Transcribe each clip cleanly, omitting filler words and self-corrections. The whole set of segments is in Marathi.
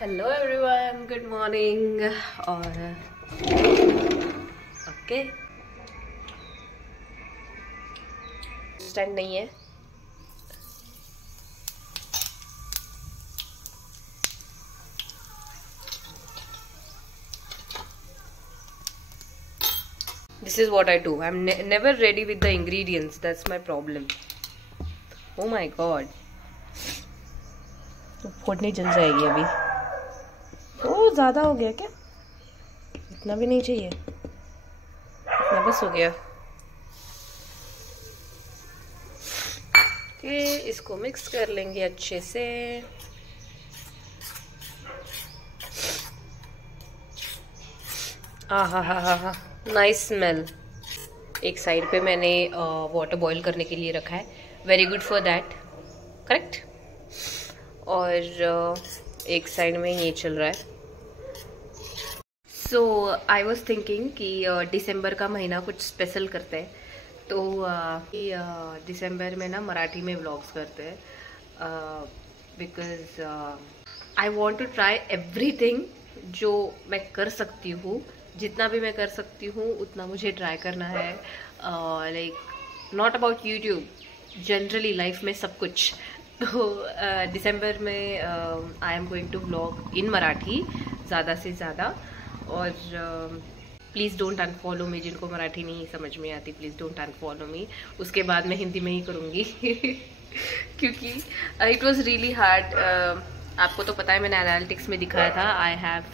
Hello everyone, good morning. और ओके, स्टैंड नहीं है। This is what I do. I am never ready with the ingredients, that's my problem. Oh my god, तो फोड़नी जल जाएगी अभी। ओ ज़्यादा हो गया क्या? इतना भी नहीं चाहिए, इतना बस हो गया। ओके, इसको मिक्स कर लेंगे अच्छे से। हा, नाइस स्मेल। एक साइड पे मैंने वाटर बॉईल करने के लिए रखा है, very good for that, correct. और एक साइड में ये चल रहा है। सो आई वॉज थिंकिंग कि दिसंबर का महीना कुछ स्पेशल करते हैं, तो दिसंबर में ना मराठी में व्लॉग्स करते हैं, because I want to try everything जो मैं कर सकती हूँ। जितना भी मैं कर सकती हूँ उतना मुझे ट्राई करना है। Like not about YouTube, generally life में सब कुछ। तो दिसंबर में I am going to vlog in Marathi ज़्यादा से ज़्यादा। और प्लीज़ डोंट अनफॉलो मी, जिनको मराठी नहीं समझ में आती प्लीज़ डोंट अनफॉलो मी। उसके बाद मैं हिंदी में ही करूँगी क्योंकि इट वॉज़ रियली हार्ड। आपको तो पता है, मैंने एनालिटिक्स में दिखाया था आई हैव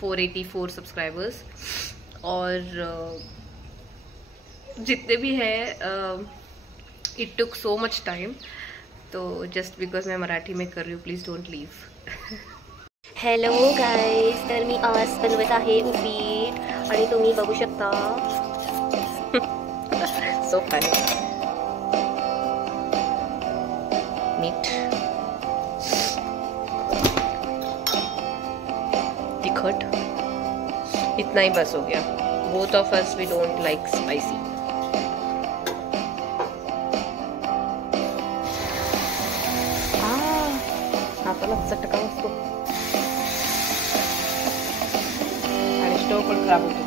484 सब्सक्राइबर्स, और जितने भी हैं it took so much time. तो जस्ट बिकॉज मैं मराठी में कर रही हूँ, please don't leave. Hello guys, तर मी आज बनवत आहे उपीट आणि तुम्ही बघू शकता। So funny. मीठ, तिखट, इतना ही बस हो गया। Both of us we don't like spicy. हाताला चटका असतो आणि स्टोव पण खराब होतो।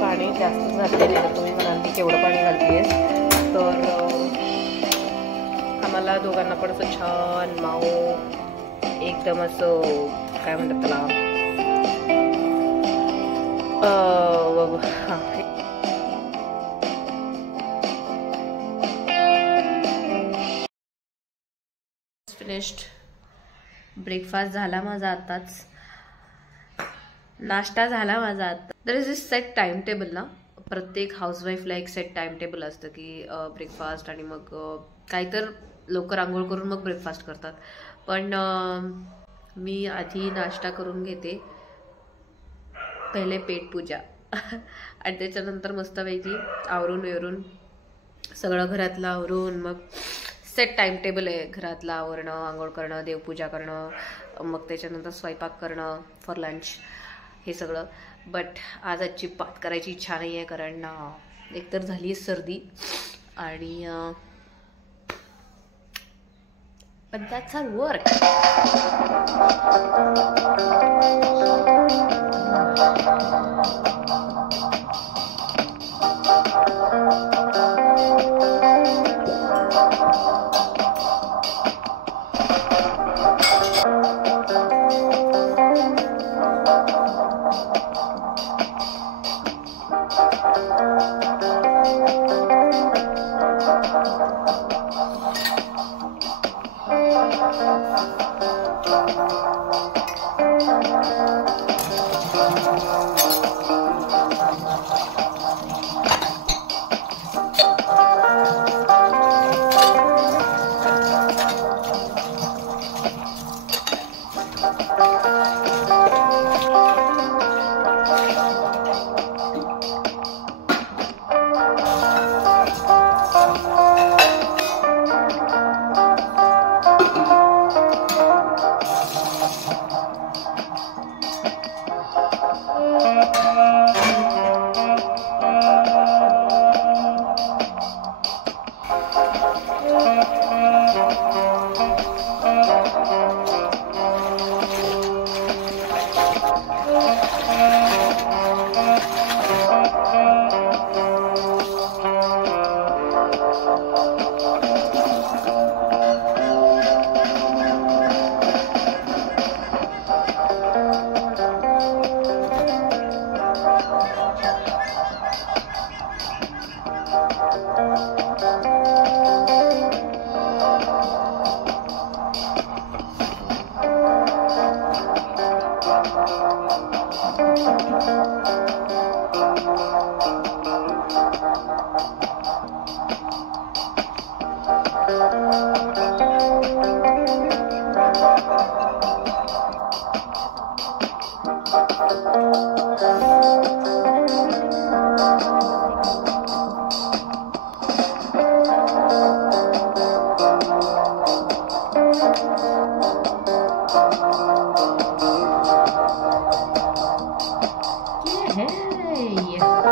पाणी जास्त घातलेलं आहे, तुम्ही म्हणाल की केवढं पाणी घालतेस, तर आम्हाला दोघांना पण असं छान माऊ एकदम असं काय म्हणतात त्याला, फिनिश्ड। ब्रेकफास्ट झाला माझा आताच, नाश्ता झाला माझा आता। There is is set time table ना, प्रत्येक हाऊसवाईफला एक सेट टाइम टेबल असतं की ब्रेकफास्ट आणि मग काही तर लवकर आंघोळ करून मग ब्रेकफास्ट करतात। पण मी आधी नाश्ता करून घेते, पहिले पेट पूजा आणि त्याच्यानंतर मस्तपैकी आवरून वेरून सगळं घरातलं आवरून मग सेट टाइम टेबल आहे, घरातलं आवरणं, आंघोळ करणं, देवपूजा करणं, मग त्याच्यानंतर स्वयंपाक करणं फॉर लंच, हे सगळं। बट आज अजिबात करायची इच्छा नाही आहे, कारण एकतर झाली आहे सर्दी आणि but that's our work.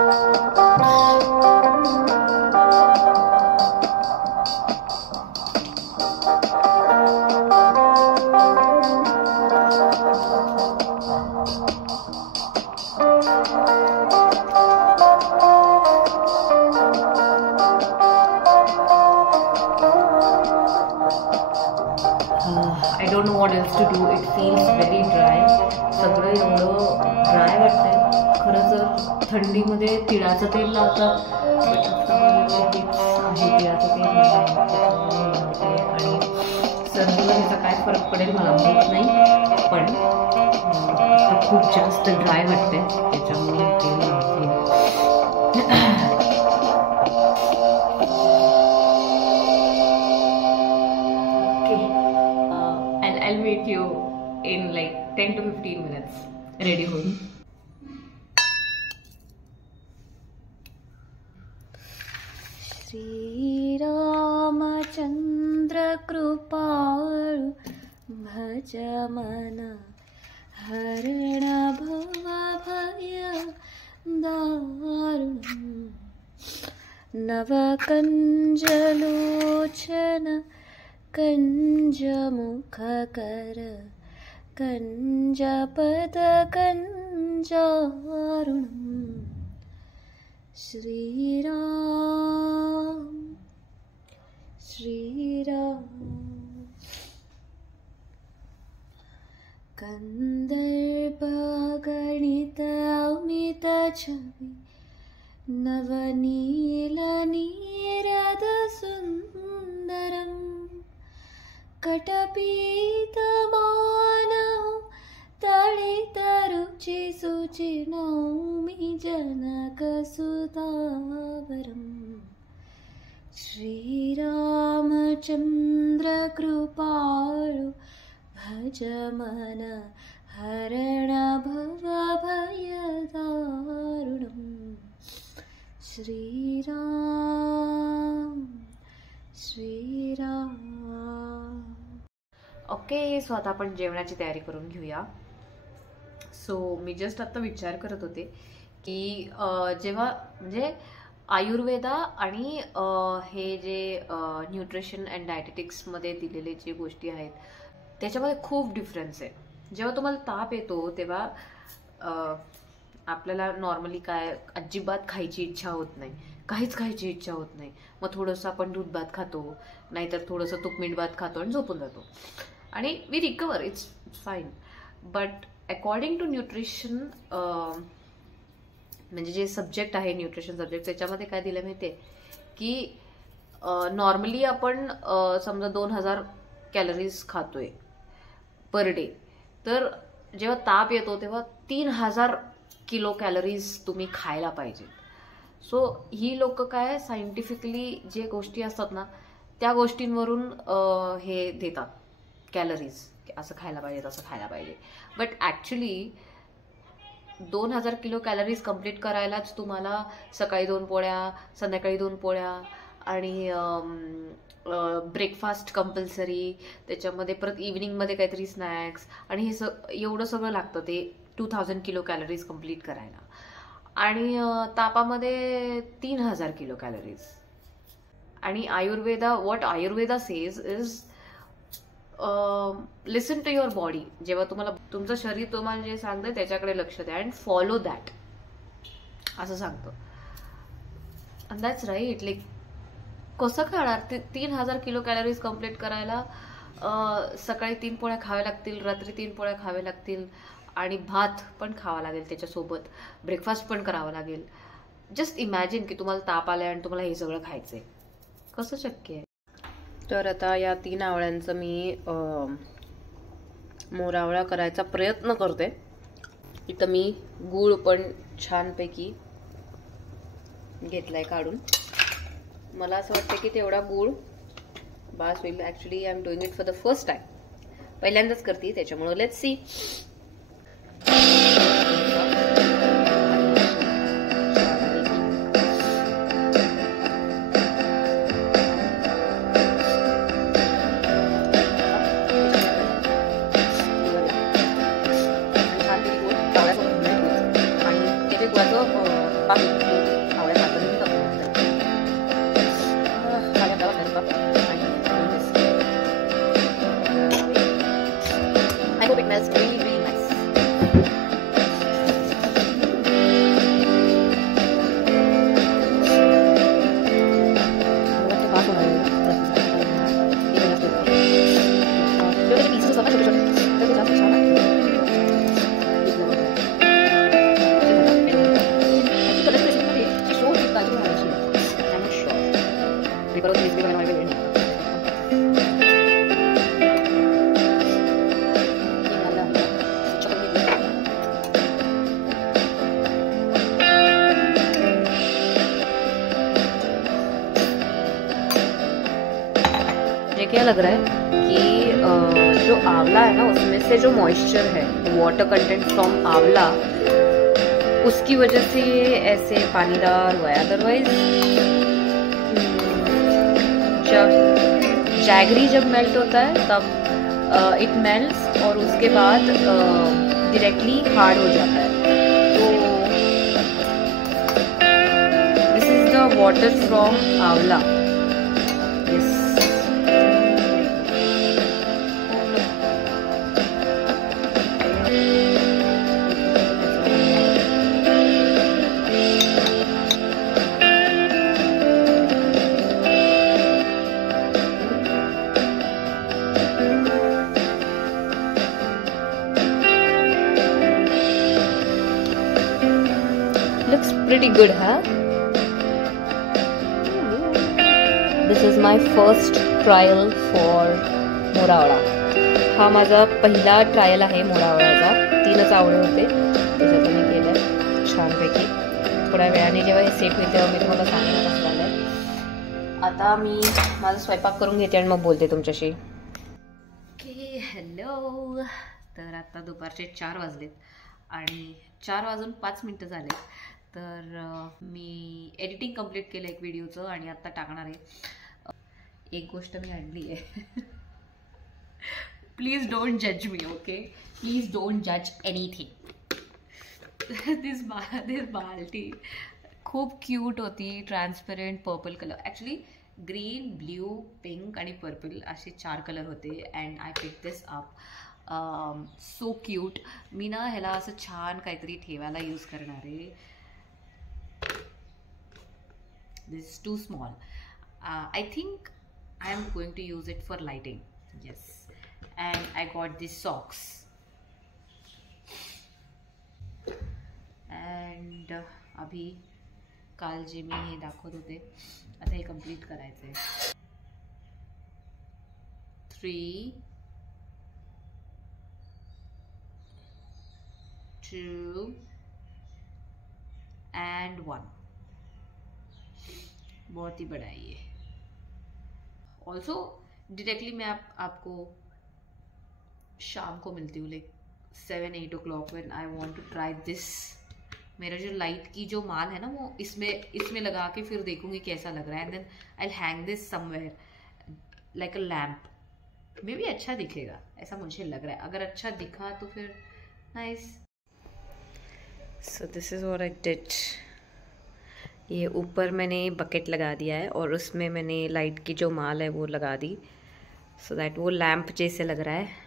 I don't know what else to do. It feels very dry. सगळं एवढं ड्राय वाटतंय. खरं जर थंडीमध्ये तिळाचं तेल लावतात आहे तिळाचं तेल आणि सर्दीवर ह्याचा काय फरक पडेल मला माहीत नाही, पण खूप जास्त ड्राय वाटते त्याच्यामुळे तेल I'll meet you in like 10 to 15 minutes. Ready होऊन. श्री रामचंद्र कृपाळु भज मन हरण भव भय दारुणम् नवकंजलोचन कंजमुखकर कंजपद कंजारुणम् श्रीराम श्रीराम कंदर्प गणित अमित छवि नवनील नीरद सुंदरम् कटपीतमानौ तळितरुचि शुचि नौमि जनकसुतावरम् श्रीरामचन्द्र कृपाळु भज मन हरण भव भय दारुणम् श्रीराम श्रीराम. ओके, सो आता आपण जेवणाची तयारी करून घेऊया. सो मी जस्ट आता विचार करत होते की जेव्हा म्हणजे आयुर्वेदा आणि हे जे न्यूट्रिशन अँड डायटेटिक्समध्ये दिलेले जे गोष्टी आहेत त्याच्यामध्ये खूप डिफरन्स आहे. जेव्हा तुम्हाला ताप येतो तेव्हा आपल्याला नॉर्मली काय अजिबात खायची इच्छा होत नाही, काहीच खायची इच्छा होत नाही. मग थोडंसं आपण दूध भात खातो, नाहीतर थोडंसं तूप मीठ भात खातो आणि झोपून जातो आणि we recover, it's fine. But according to nutrition म्हणजे जे सब्जेक्ट आहे न्यूट्रिशन सब्जेक्ट त्याच्यामध्ये काय दिलं माहिती आहे की नॉर्मली आपण समजा 2000 कॅलरीज खातोय पर डे, तर जेव्हा ताप येतो तेव्हा 3000 किलो कॅलरीज तुम्ही खायला पाहिजे. सो ही लोक काय सायंटिफिकली जे गोष्टी असतात ना त्या गोष्टींवरून हे देतात कॅलरीज, असं खायला पाहिजे तसं खायला पाहिजे. But actually 2000 kilo calories complete करायलाच तुम्हाला सकाळी 2 पोळ्या, संध्याकाळी 2 पोळ्या आणि ब्रेकफास्ट कंपल्सरी, त्याच्यामध्ये परत इव्हिनिंगमध्ये काहीतरी स्नॅक्स आणि हे एवढं सगळं लागतं ते 2000 किलो कॅलरीज कंप्लीट करायला. आणि तापामध्ये 3000 किलो कॅलरीज. आणि Ayurveda, what Ayurveda says is listen to your body. जेव्हा तुम्हाला तुमचं शरीर तुम्हाला जे सांगतं त्याच्याकडे लक्ष द्या अँड फॉलो दॅट असं सांगतं. And that's right. लाईक कसं खाणार 3000 किलो कॅलरीज कंप्लीट करायला? सकाळी 3 पोळ्या खाव्या लागतील, रात्री 3 पोळ्या खाव्या लागतील आणि भात पण खावा लागेल, त्याच्यासोबत ब्रेकफास्ट पण करावा लागेल. जस्ट इमॅजिन की तुम्हाला ताप आलाय आणि तुम्हाला हे सगळं खायचंय, कसं शक्य आहे? तर आता या 3 आवळ्यांचं मी मोरावळा करायचा प्रयत्न करते. इथं मी गूळ पण छानपैकी घेतलाय काढून. मला असं वाटतं की तेवढा गूळ बास होईल. Actually I am doing it for the first time, पहिल्यांदाच करते त्याच्यामुळे लेट्स सी. आणि त्याचे गुळाचं करो तो इसमें हमारे लिए मुझे क्या लग रहा है कि जो आंवला है ना उसमें से जो मॉइस्चर है, वाटर कंटेंट फ्रॉम आंवला, उसकी वजह से ये ऐसे पानीदार हुआ है। अदरवाइज जब जैगरी जब मेल्ट होता है तब इट मेल्ट्स और उसके बाद डायरेक्टली हार्ड हो जाता है। तो दिस इज द वाटर फ्रॉम आंवला। Looks pretty good, huh? This is my first trial for मोरावळा. हा माझा पहिला ट्रायल आहे मोरावळ्याचा. 3च आवळे होते, त्याच्यात मी केलं छानपैकी. थोड्या वेळाने जेव्हा हे सेट होईल तेव्हा मी तुम्हाला सांगेन कसं झालं. आता मी माझा स्वयंपाक करून घेते आणि मग बोलते तुमच्याशी. Okay, hello. तर आता दुपारचे 4 वाजलेत आणि 4 वाजून 5 मिनटं झाले. तर मी एडिटिंग कंप्लीट केलं एक व्हिडिओचं आणि आत्ता टाकणार आहे. एक गोष्ट मी आणली आहे. प्लीज डोंट जज मी, ओके? प्लीज डोंट जज एनीथिंग. दिस बाल्टी खूप क्यूट होती, transparent purple colour. Actually green, blue, pink आणि पर्पल असे 4 कलर होते and I peak this up. So cute. मी ना ह्याला असं छान काहीतरी ठेवायला यूज करणार आहे. This is too small. I think I am going to use it for lighting. Yes. And I got these socks. And अभी काल जे मी हे दाखवत होते, आता हे कंप्लीट करायचं आहे. 3, 2 and 1. बहुत ही बड़ा है ये. ऑल्सो डायरेक्टली मैं आपको शाम को मिलती हूँ, like 7-8 o'clock when I want to try this. मेरा जो लाइट की जो माल है ना वो इसमें लगा के फिर देखूंगी कैसा लग रहा है. And then I hang this somewhere like a lamp. मे भी अच्छा दिखेगा, ऐसा मुझे लग रहा है. अगर अच्छा दिखा तो फिर nice. So this is what I did. ये ऊपर मैंने बकेट लगा दिया है और उसमें मैंने लाइट की जो माल है वो लगा दी, सो दैट वो लैम्प जैसे लग रहा है.